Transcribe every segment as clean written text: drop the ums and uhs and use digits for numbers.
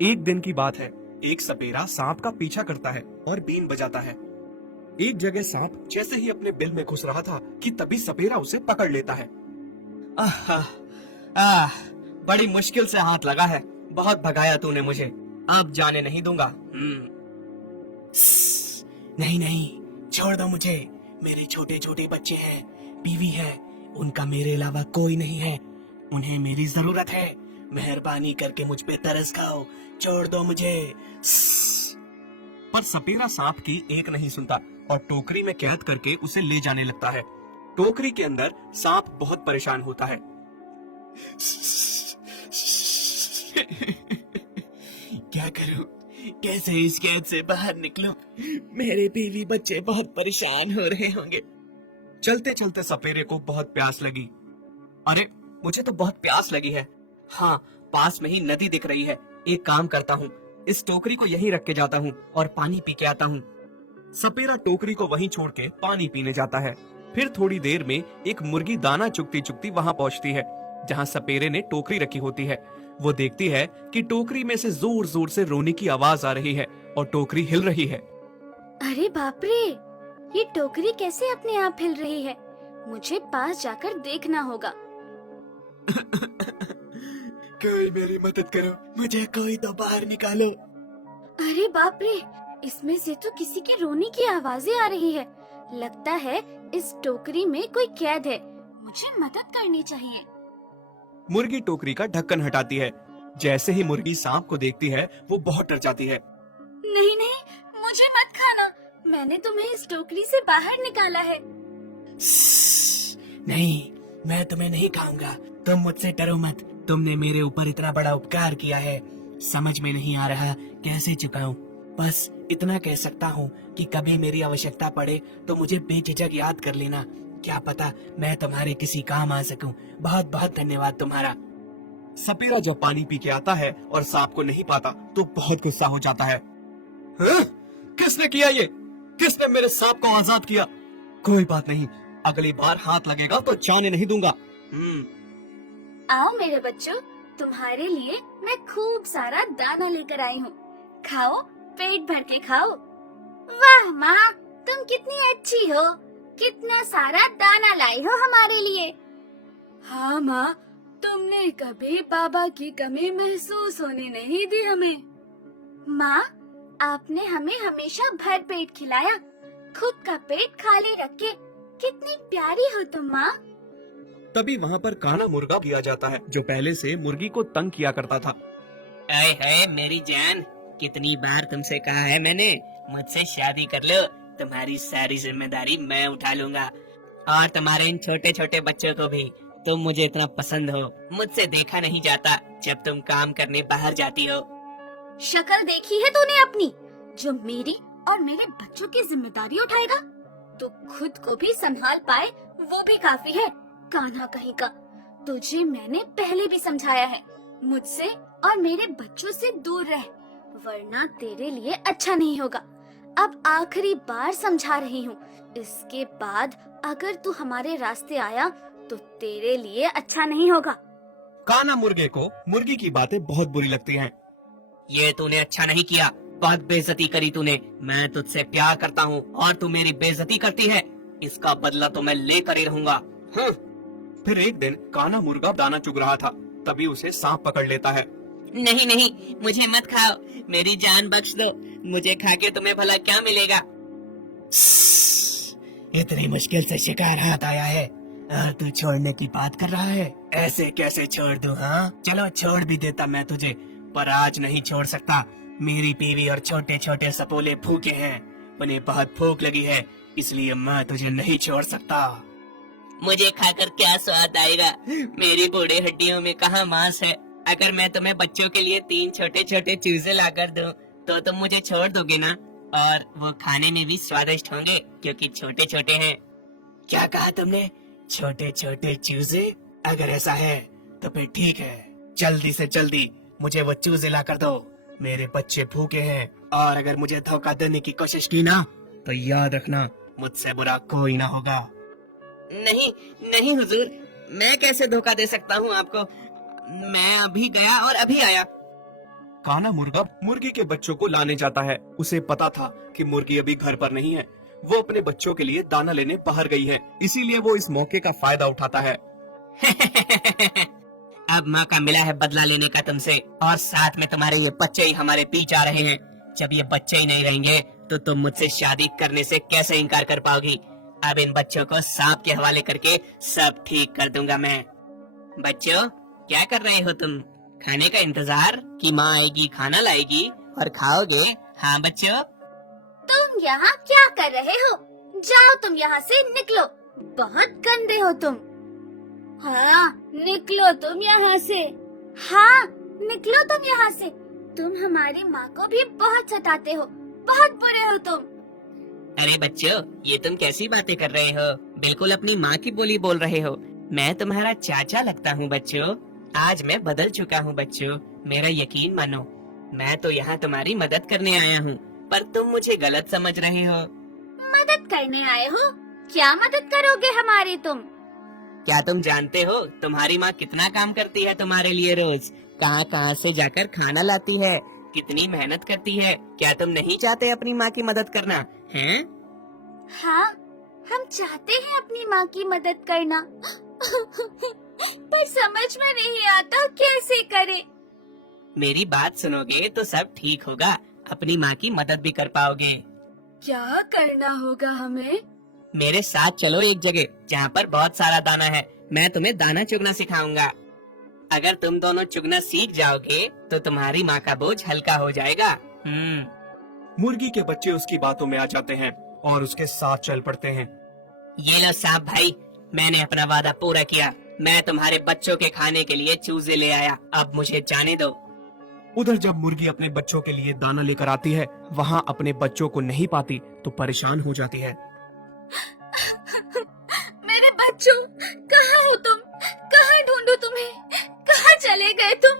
एक दिन की बात है। एक सपेरा सांप का पीछा करता है और बीन बजाता है। एक जगह सांप जैसे ही अपने बिल में घुस रहा था कि तभी सपेरा उसे पकड़ लेता है। आह, आह, बड़ी मुश्किल से हाथ लगा है। बहुत भगाया तूने मुझे, अब जाने नहीं दूंगा। नहीं नहीं, छोड़ दो मुझे। मेरे छोटे छोटे बच्चे हैं, बीवी है, उनका मेरे अलावा कोई नहीं है। उन्हें मेरी जरूरत है। मेहरबानी करके मुझ पे तरस खाओ, छोड़ दो मुझे। पर सपेरा सांप की एक नहीं सुनता और टोकरी में कैद करके उसे ले जाने लगता है। टोकरी के अंदर सांप बहुत परेशान होता है। क्या करूं, कैसे इस कैद से बाहर निकलूं? मेरे बीवी बच्चे बहुत परेशान हो रहे होंगे। चलते चलते सपेरे को बहुत प्यास लगी। अरे, मुझे तो बहुत प्यास लगी है। हाँ, पास में ही नदी दिख रही है। एक काम करता हूँ, इस टोकरी को यहीं रख के जाता हूँ और पानी पी के आता हूँ। सपेरा टोकरी को वहीं छोड़ के पानी पीने जाता है। फिर थोड़ी देर में एक मुर्गी दाना चुगती चुगती वहां पहुंचती है जहां सपेरे ने टोकरी रखी होती है। वो देखती है कि टोकरी में से जोर जोर से रोने की आवाज आ रही है और टोकरी हिल रही है। अरे बाप रे, ये टोकरी कैसे अपने आप हिल रही है? मुझे पास जाकर देखना होगा। कोई मेरी मदद करो, मुझे कोई तो बाहर निकालो। अरे बाप रे, इसमें से तो किसी के रोने की आवाजें आ रही है। लगता है इस टोकरी में कोई कैद है। मुझे मदद करनी चाहिए। मुर्गी टोकरी का ढक्कन हटाती है। जैसे ही मुर्गी सांप को देखती है वो बहुत डर जाती है। नहीं नहीं, मुझे मत खाना। मैंने तुम्हें इस टोकरी से बाहर निकाला है। नहीं, मैं तुम्हें नहीं खाऊंगा। तुम मुझसे डरो मत। तुमने मेरे ऊपर इतना बड़ा उपकार किया है, समझ में नहीं आ रहा कैसे चुकाऊं। बस इतना कह सकता हूँ कि कभी मेरी आवश्यकता पड़े तो मुझे बेझिझक याद कर लेना। क्या पता मैं तुम्हारे किसी काम आ सकूं। बहुत बहुत धन्यवाद तुम्हारा। सपेरा जब पानी पी के आता है और सांप को नहीं पाता तो बहुत गुस्सा हो जाता है। हाँ? किसने किया ये? किसने मेरे सांप को आजाद किया? कोई बात नहीं, अगली बार हाथ लगेगा तो जाने नहीं दूंगा। आओ मेरे बच्चों, तुम्हारे लिए मैं खूब सारा दाना लेकर आई हूँ। खाओ, पेट भर के खाओ। वाह माँ, तुम कितनी अच्छी हो। कितना सारा दाना लाई हो हमारे लिए। हाँ माँ, तुमने कभी पापा की कमी महसूस होने नहीं दी हमें। माँ, आपने हमें हमेशा भर पेट खिलाया, खुद का पेट खाली रख के। कितनी प्यारी हो तुम माँ। तभी वहाँ पर काना मुर्गा भी आ जाता है जो पहले से मुर्गी को तंग किया करता था। आए हाय मेरी जान, कितनी बार तुमसे कहा है मैंने, मुझसे शादी कर लो। तुम्हारी सारी जिम्मेदारी मैं उठा लूंगा, और तुम्हारे इन छोटे छोटे बच्चों को भी। तुम मुझे इतना पसंद हो, मुझसे देखा नहीं जाता जब तुम काम करने बाहर जाती हो। शक्ल देखी है तूने अपनी? जो मेरी और मेरे बच्चों की जिम्मेदारी उठाएगा तो खुद को भी संभाल पाए वो भी काफी है। कान्हा कहीं का, तुझे मैंने पहले भी समझाया है, मुझसे और मेरे बच्चों से दूर रह, वरना तेरे लिए अच्छा नहीं होगा। अब आखिरी बार समझा रही हूँ, इसके बाद अगर तू हमारे रास्ते आया तो तेरे लिए अच्छा नहीं होगा। काना मुर्गे को मुर्गी की बातें बहुत बुरी लगती हैं। ये तूने अच्छा नहीं किया, बहुत बेइज्जती करी तूने। मैं तुझसे प्यार करता हूँ और तू मेरी बेइज्जती करती है। इसका बदला तो मैं लेकर ही रहूंगा। फिर एक दिन काना मुर्गा दाना चुग रहा था, तभी उसे सांप पकड़ लेता है। नहीं नहीं, मुझे मत खाओ, मेरी जान बख्श दो। मुझे खा के तुम्हें भला क्या मिलेगा? इतनी मुश्किल से शिकार हाथ आया है और तू छोड़ने की बात कर रहा है। ऐसे कैसे छोड़ दूं? हाँ, चलो छोड़ भी देता मैं तुझे, पर आज नहीं छोड़ सकता। मेरी बीवी और छोटे छोटे सपोले भूखे हैं, उन्हें बहुत भूख लगी है, इसलिए मैं तुझे नहीं छोड़ सकता। मुझे खाकर क्या स्वाद आएगा? मेरी बूढ़ी हड्डियों में कहाँ मांस है? अगर मैं तुम्हें बच्चों के लिए 3 छोटे छोटे चूजे लाकर दूं, तो तुम मुझे छोड़ दोगे ना? और वो खाने में भी स्वादिष्ट होंगे क्योंकि छोटे छोटे हैं। क्या कहा तुमने? छोटे छोटे चूजे? अगर ऐसा है तो फिर ठीक है, जल्दी से जल्दी मुझे वो चूजे ला कर दो। मेरे बच्चे भूखे हैं, और अगर मुझे धोखा देने की कोशिश की ना तो याद रखना, मुझसे बुरा कोई ना होगा। नहीं नहीं हुजूर, मैं कैसे धोखा दे सकता हूँ आपको? मैं अभी गया और अभी आया। काना मुर्गा मुर्गी के बच्चों को लाने जाता है। उसे पता था कि मुर्गी अभी घर पर नहीं है, वो अपने बच्चों के लिए दाना लेने बाहर गई है, इसीलिए वो इस मौके का फायदा उठाता है। अब मौका मिला है बदला लेने का तुमसे, और साथ में तुम्हारे ये बच्चे ही हमारे पीछे आ रहे हैं। जब ये बच्चे ही नहीं रहेंगे तो तुम मुझसे शादी करने से कैसे इनकार कर पाओगी। अब इन बच्चों को सांप के हवाले करके सब ठीक कर दूंगा मैं। बच्चों, क्या कर रहे हो तुम? खाने का इंतजार कि माँ आएगी, खाना लाएगी और खाओगे? हाँ बच्चों। तुम यहाँ क्या कर रहे हो? जाओ तुम यहाँ से निकलो, बहुत गंदे हो तुम। हाँ, निकलो तुम यहाँ से। हाँ, निकलो तुम यहाँ से। तुम हमारी माँ को भी बहुत सताते हो, बहुत बुरे हो तुम। अरे बच्चों, ये तुम कैसी बातें कर रहे हो? बिल्कुल अपनी माँ की बोली बोल रहे हो। मैं तुम्हारा चाचा लगता हूँ बच्चों। आज मैं बदल चुका हूँ बच्चों, मेरा यकीन मानो। मैं तो यहाँ तुम्हारी मदद करने आया हूँ, पर तुम मुझे गलत समझ रहे हो। मदद करने आए हो? क्या मदद करोगे हमारी तुम? क्या तुम जानते हो तुम्हारी माँ कितना काम करती है तुम्हारे लिए रोज? कहाँ कहाँ से जाकर खाना लाती है, कितनी मेहनत करती है। क्या तुम नहीं चाहते अपनी माँ की मदद करना हैं? हाँ, हम चाहते हैं अपनी माँ की मदद करना, पर समझ में नहीं आता कैसे करें। मेरी बात सुनोगे तो सब ठीक होगा, अपनी माँ की मदद भी कर पाओगे। क्या करना होगा हमें? मेरे साथ चलो एक जगह जहाँ पर बहुत सारा दाना है। मैं तुम्हें दाना चुगना सिखाऊंगा। अगर तुम दोनों चुगना सीख जाओगे तो तुम्हारी माँ का बोझ हल्का हो जाएगा। मुर्गी के बच्चे उसकी बातों में आ जाते हैं और उसके साथ चल पड़ते हैं। ये लो सांप भाई, मैंने अपना वादा पूरा किया। मैं तुम्हारे बच्चों के खाने के लिए चूजे ले आया, अब मुझे जाने दो। उधर जब मुर्गी अपने बच्चों के लिए दाना लेकर आती है, वहाँ अपने बच्चों को नहीं पाती तो परेशान हो जाती है। मेरे बच्चों, कहाँ हो तुम? कहाँ ढूंढूं तुम्हें? कहाँ चले गए तुम?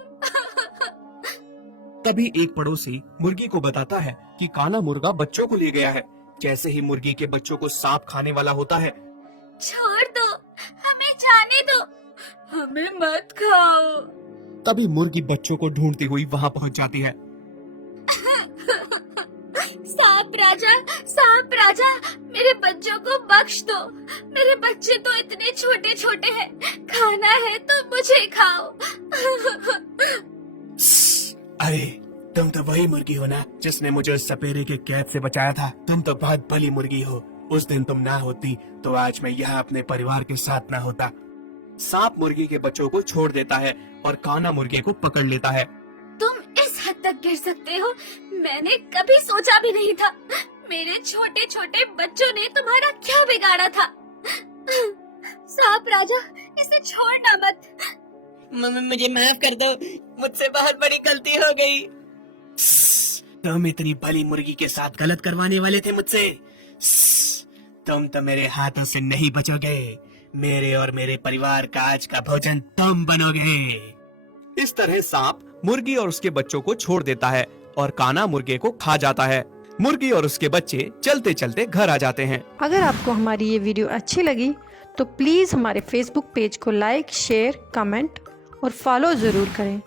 तभी एक पड़ोसी मुर्गी को बताता है कि काना मुर्गा बच्चों को ले गया है। जैसे ही मुर्गी के बच्चों को सांप खाने वाला होता है, छोड़ दो, हमें जाने दो, हमें मत खाओ। तभी मुर्गी बच्चों को ढूंढती हुई वहाँ पहुँच जाती है। सांप राजा, मेरे बच्चों को बख्श दो। मेरे बच्चे तो इतने छोटे छोटे हैं, खाना है तो मुझे खाओ। अरे, तुम तो वही मुर्गी हो ना जिसने मुझे उस सपेरे के कैद से बचाया था। तुम तो बहुत भली मुर्गी हो। उस दिन तुम ना होती तो आज मैं यहाँ अपने परिवार के साथ ना होता। सांप मुर्गी के बच्चों को छोड़ देता है और काना मुर्गे को पकड़ लेता है। तुम इस हद तक गिर सकते हो, मैंने कभी सोचा भी नहीं था। मेरे छोटे छोटे बच्चों ने तुम्हारा क्या बिगाड़ा था? सांप राजा, इसे छोड़ना मत। मुझे माफ कर दो, मुझसे बहुत बड़ी गलती हो गई। तुम इतनी भली मुर्गी के साथ गलत करवाने वाले थे मुझसे। तुम तो मेरे हाथों से नहीं बचोगे। मेरे और मेरे परिवार का आज का भोजन तुम बनोगे। इस तरह सांप मुर्गी और उसके बच्चों को छोड़ देता है और काना मुर्गे को खा जाता है। मुर्गी और उसके बच्चे चलते चलते घर आ जाते हैं। अगर आपको हमारी ये वीडियो अच्छी लगी तो प्लीज़ हमारे फेसबुक पेज को लाइक, शेयर, कमेंट और फॉलो ज़रूर करें।